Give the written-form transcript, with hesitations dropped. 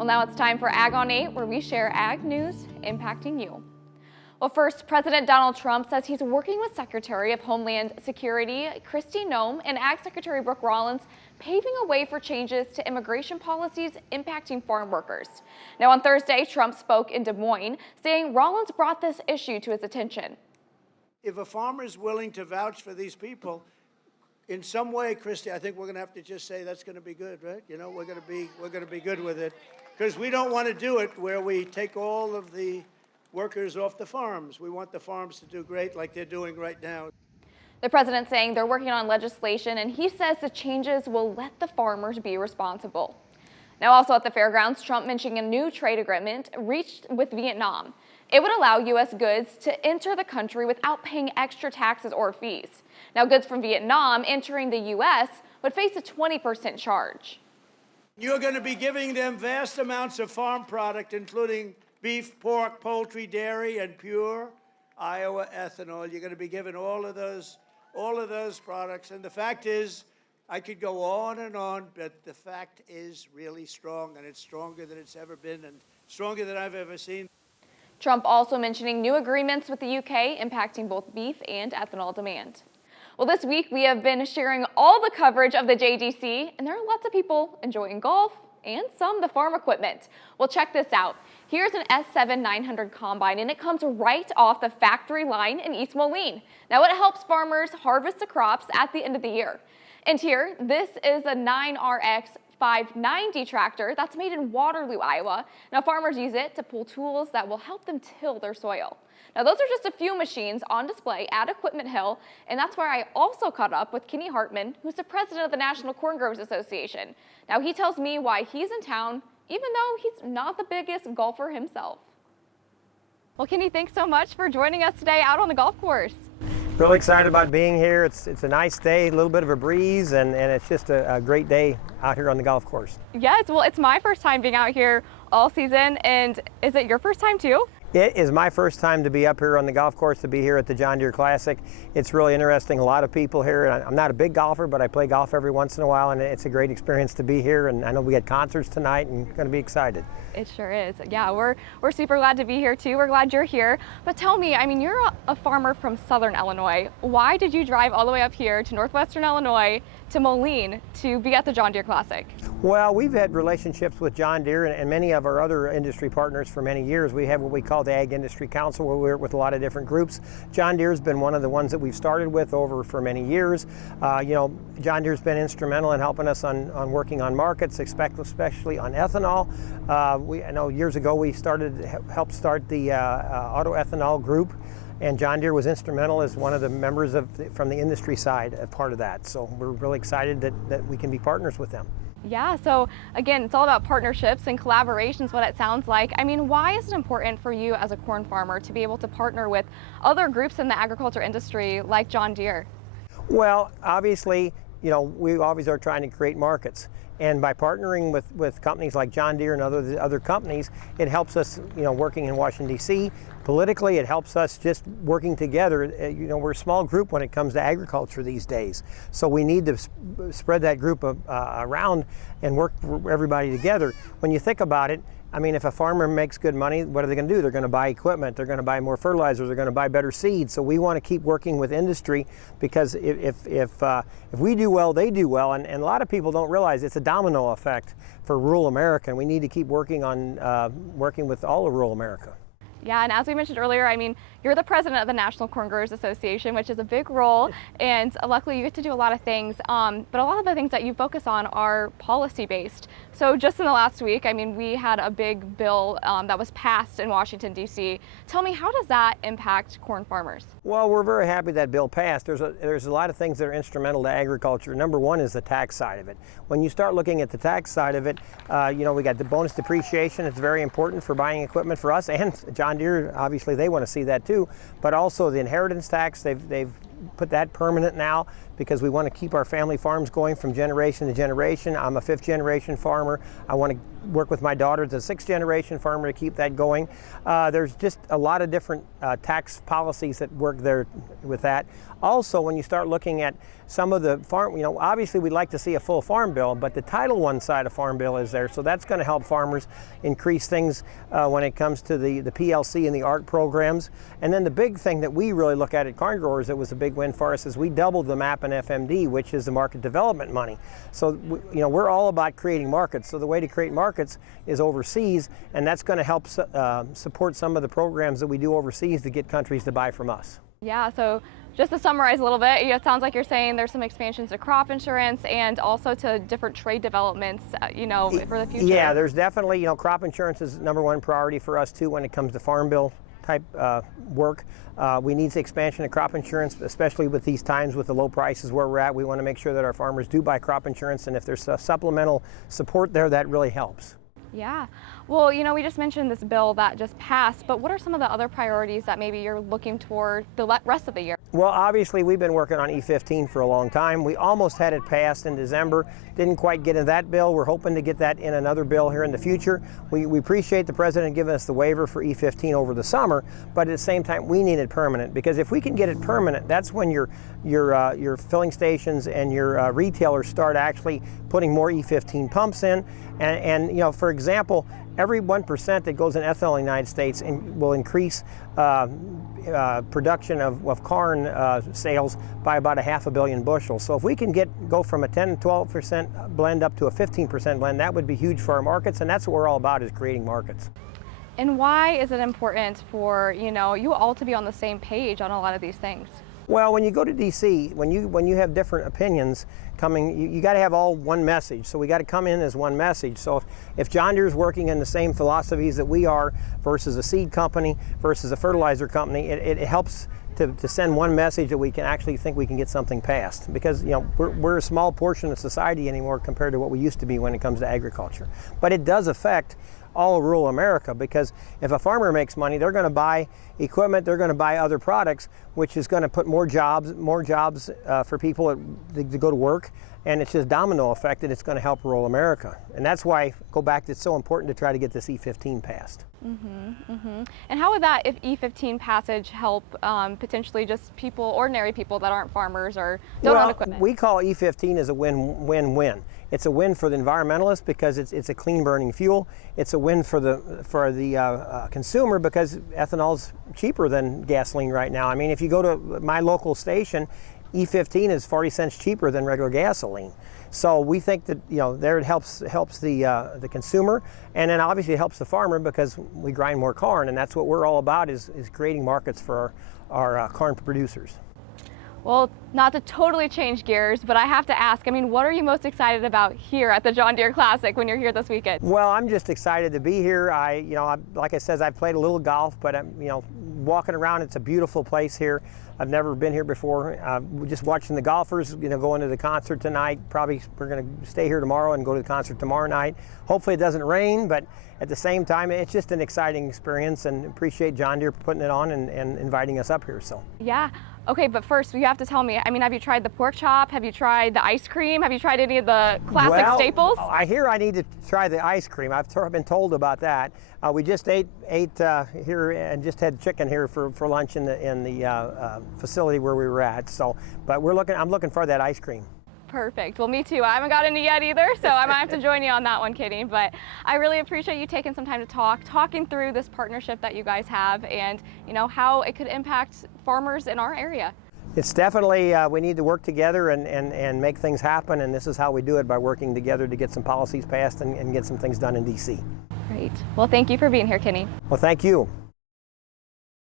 Well, now it's time for Ag on 8, where we share ag news impacting you. Well, first, President Donald Trump says he's working with Secretary of Homeland Security Kristi Noem and Ag Secretary Brooke Rollins, paving a way for changes to immigration policies impacting farm workers. Now, on Thursday, Trump spoke in Des Moines, saying Rollins brought this issue to his attention. If a farmer is willing to vouch for these people, in some way, Kristi, I think we're going to have to just say that's going to be good, right? You know, we're going to be good with it, because we don't want to do it where we take all of the workers off the farms. We want the farms to do great like they're doing right now. The president saying they're working on legislation, and he says the changes will let the farmers be responsible. Now, also at the fairgrounds, Trump mentioning a new trade agreement reached with Vietnam. It would allow U.S. goods to enter the country without paying extra taxes or fees. Now, goods from Vietnam entering the U.S. would face a 20% charge. You're going to be giving them vast amounts of farm product, including beef, pork, poultry, dairy, and pure Iowa ethanol. You're going to be given all of those products. And the fact is, I could go on, but the fact is really strong, and it's stronger than it's ever been and stronger than I've ever seen. Trump also mentioning new agreements with the UK impacting both beef and ethanol demand. Well, this week we have been sharing all the coverage of the JDC, and there are lots of people enjoying golf and some the farm equipment. Well, check this out. Here's an S7 900 combine, and it comes right off the factory line in East Moline. Now, it helps farmers harvest the crops at the end of the year. And here, this is a 9RX 590 tractor that's made in Waterloo, Iowa. Now, farmers use it to pull tools that will help them till their soil. Now, those are just a few machines on display at Equipment Hill, and that's where I also caught up with Kenny Hartman, who's the president of the National Corn Growers Association. Now, he tells me why he's in town, even though he's not the biggest golfer himself. Well, Kenny, thanks so much for joining us today out on the golf course. Really excited about being here. It's a nice day, a little bit of a breeze, and it's just a great day out here on the golf course. Yes, well, it's my first time being out here all season, and is it your first time too? It is my first time to be up here on the golf course, to be here at the John Deere Classic. It's really interesting. A lot of people here. I'm not a big golfer, but I play golf every once in a while, and it's a great experience to be here. And I know we had concerts tonight, and going to be excited. It sure is. Yeah, we're super glad to be here too. We're glad you're here. But tell me, I mean, you're a farmer from Southern Illinois. Why did you drive all the way up here to Northwestern Illinois to Moline to be at the John Deere Classic? Well, we've had relationships with John Deere and many of our other industry partners for many years. We have what we call the Ag Industry Council, where we work with a lot of different groups. John Deere's been one of the ones that we've started with over for many years. John Deere's been instrumental in helping us on working on markets, especially on ethanol. I know years ago we helped start the auto ethanol group, and John Deere was instrumental as one of the members from the industry side, a part of that. So we're really excited that we can be partners with them. Yeah, so again, it's all about partnerships and collaborations, what it sounds like. I mean, why is it important for you as a corn farmer to be able to partner with other groups in the agriculture industry like John Deere? Well, obviously, we always are trying to create markets. And by partnering with companies like John Deere and other companies, it helps us, working in Washington, D.C. Politically, it helps us just working together. We're a small group when it comes to agriculture these days. So we need to spread that group around and work for everybody together. When you think about it, I mean, if a farmer makes good money, what are they going to do? They're going to buy equipment. They're going to buy more fertilizers. They're going to buy better seeds. So we want to keep working with industry, because if we do well, they do well. And a lot of people don't realize it's a domino effect for rural America. And we need to keep working with all of rural America. Yeah, and as we mentioned earlier, I mean, you're the president of the National Corn Growers Association, which is a big role, and luckily you get to do a lot of things, but a lot of the things that you focus on are policy-based. So just in the last week, I mean, we had a big bill that was passed in Washington, D.C. Tell me, how does that impact corn farmers? Well, we're very happy that bill passed. There's a lot of things that are instrumental to agriculture. Number one is the tax side of it. When you start looking at the tax side of it, we got the bonus depreciation. It's very important for buying equipment for us, and John Deere, obviously, they want to see that too. But also the inheritance tax, they've put that permanent now, because we want to keep our family farms going from generation to generation. I'm a 5th generation farmer. I want to work with my daughter as a 6th generation farmer to keep that going. There's just a lot of different tax policies that work there with that. Also, when you start looking at some of the farm, obviously we'd like to see a full farm bill, but the Title I side of farm bill is there, so that's going to help farmers increase things when it comes to the PLC and the ART programs. And then the big thing that we really look at Corn Growers that was a big win for us is we doubled the MAP and FMD, which is the market development money. So we're all about creating markets. So the way to create markets is overseas, and that's going to help support some of the programs that we do overseas to get countries to buy from us. Yeah, so just to summarize a little bit, it sounds like you're saying there's some expansions to crop insurance and also to different trade developments, for the future. Yeah, there's definitely, crop insurance is #1 priority for us too when it comes to farm bill type work. We need the expansion of crop insurance, especially with these times with the low prices where we're at. We want to make sure that our farmers do buy crop insurance, and if there's supplemental support there, that really helps. Yeah. Well, we just mentioned this bill that just passed, but what are some of the other priorities that maybe you're looking toward the rest of the year? Well, obviously, we've been working on E15 for a long time. We almost had it passed in December. Didn't quite get in that bill. We're hoping to get that in another bill here in the future. We appreciate the president giving us the waiver for E15 over the summer, but at the same time, we need it permanent, because if we can get it permanent, that's when your filling stations and your retailers start actually putting more E15 pumps in. And for example, every 1% that goes in ethanol in the United States will increase production of corn sales by about 500 million bushels. So if we can go from a 10-12% blend up to a 15% blend, that would be huge for our markets, and that's what we're all about, is creating markets. And why is it important for you all to be on the same page on a lot of these things? Well, when you go to DC, when you have different opinions coming, you got to have all one message. So we got to come in as one message. So if John Deere is working in the same philosophies that we are versus a seed company versus a fertilizer company, it helps to send one message that we can actually think we can get something passed, because we're a small portion of society anymore compared to what we used to be when it comes to agriculture. But it does affect all of rural America, because if a farmer makes money, they're going to buy equipment, they're going to buy other products, which is going to put more jobs for people to go to work, and it's just domino effect, and it's going to help rural America. And that's why, it's so important to try to get this E15 passed. And how would that, if E15 passage, help potentially just ordinary people that aren't farmers or don't own equipment? We call E15 as a win-win-win. It's a win for the environmentalist because it's a clean burning fuel. It's a win for the consumer because ethanol's cheaper than gasoline right now. I mean, if you go to my local station, E15 is 40 cents cheaper than regular gasoline. So we think that there it helps the consumer, and then obviously it helps the farmer because we grind more corn, and that's what we're all about, is creating markets for our corn producers. Well, not to totally change gears, but I have to ask, what are you most excited about here at the John Deere Classic when you're here this weekend? Well, I'm just excited to be here. Like I said, I've played a little golf, but walking around, it's a beautiful place here. I've never been here before. We're just watching the golfers, going to the concert tonight. Probably we're going to stay here tomorrow and go to the concert tomorrow night. Hopefully it doesn't rain, but at the same time, it's just an exciting experience, and appreciate John Deere putting it on and inviting us up here. So. Yeah. Okay, but first you have to tell me, have you tried the pork chop? Have you tried the ice cream? Have you tried any of the classic staples? I hear I need to try the ice cream. I've been told about that. We just ate here and just had chicken here for lunch in the facility where we were at. So, but I'm looking for that ice cream. Perfect. Well, me too. I haven't got any yet either, so I might have to join you on that one, kidding. But I really appreciate you taking some time to talking through this partnership that you guys have, and how it could impact farmers in our area. It's definitely, we need to work together and make things happen, and this is how we do it, by working together to get some policies passed and get some things done in DC. Great. Well, thank you for being here, Kenny. Well, thank you.